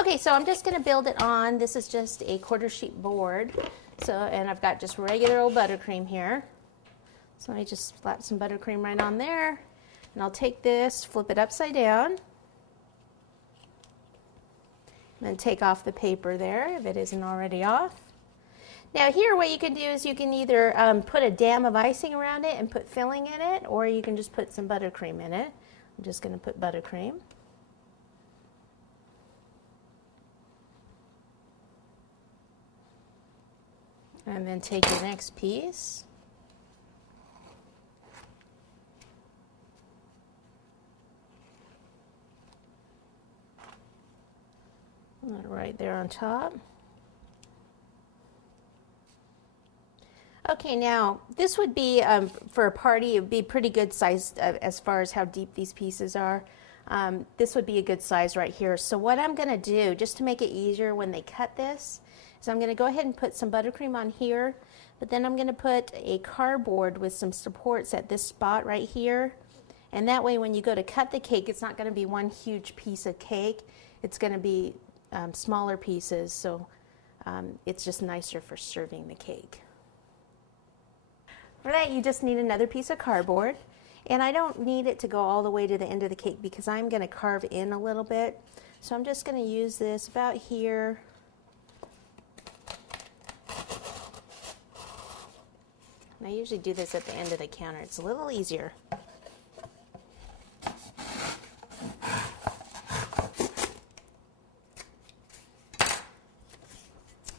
Okay, so I'm just going to build it on. This is just a quarter sheet board. So, and I've got just regular old buttercream here. So I just slap some buttercream right on there. And I'll take this, flip it upside down. And then take off the paper there if it isn't already off. Now here what you can do is you can either put a dam of icing around it and put filling in it, or you can just put some buttercream in it. I'm just going to put buttercream. And then take your next piece. Right there on top. Okay, now this would be for a party. It would be pretty good size as far as how deep these pieces are. This would be a good size right here. So what I'm going to do, just to make it easier when they cut this, is I'm going to go ahead and put some buttercream on here, but then I'm going to put a cardboard with some supports at this spot right here. And that way when you go to cut the cake, it's not going to be one huge piece of cake. It's going to be smaller pieces, so it's just nicer for serving the cake. For that, you just need another piece of cardboard, and I don't need it to go all the way to the end of the cake because I'm going to carve in a little bit. So I'm just going to use this about here. And I usually do this at the end of the counter. It's a little easier.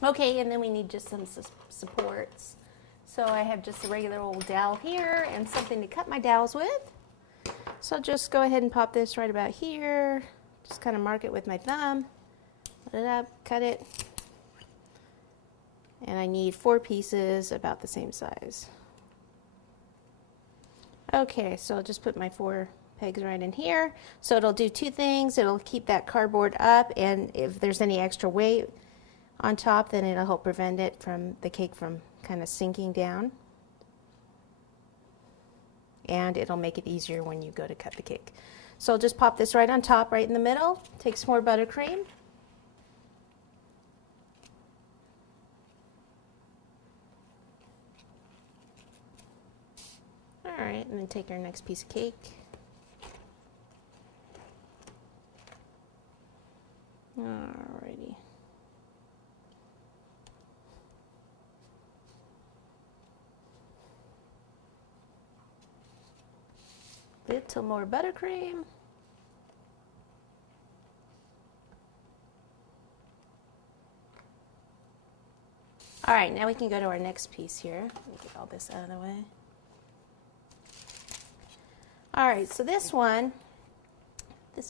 Okay, and then we need just some supports. So I have just a regular old dowel here and something to cut my dowels with. So I'll just go ahead and pop this right about here. Just kind of mark it with my thumb. Put it up, cut it. And I need 4 pieces about the same size. Okay, so I'll just put my 4 pegs right in here. So it'll do 2 things. It'll keep that cardboard up, and if there's any extra weight on top, then it'll help prevent it from the cake from kind of sinking down, and it'll make it easier when you go to cut the cake. So I'll just pop this right on top, right in the middle. Take some more buttercream. All right, and then take our next piece of cake. Alrighty. Little more buttercream. All right, now we can go to our next piece here. Let me get all this out of the way. All right, so this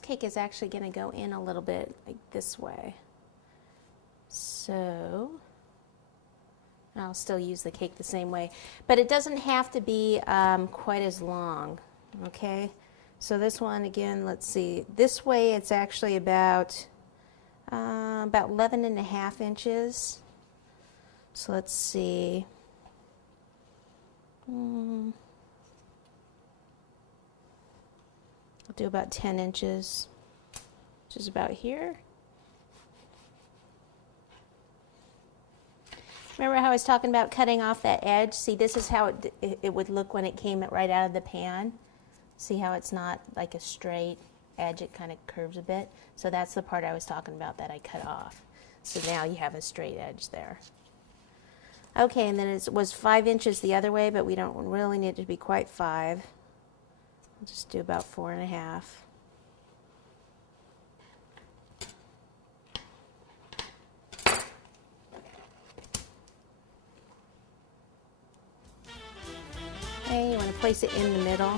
cake is actually going to go in a little bit like this way. So I'll still use the cake the same way, but it doesn't have to be quite as long. Okay, so this one again, let's see, this way it's actually about 11.5 inches. So let's see, I'll do about 10 inches, which is about here. Remember how I was talking about cutting off that edge? See, this is how it would look when it came right out of the pan. See how it's not like a straight edge, it kind of curves a bit. So that's the part I was talking about that I cut off. So now you have a straight edge there. Okay, and then it was 5 inches the other way, but we don't really need it to be quite 5. I'll just do about 4.5. Okay, you want to place it in the middle.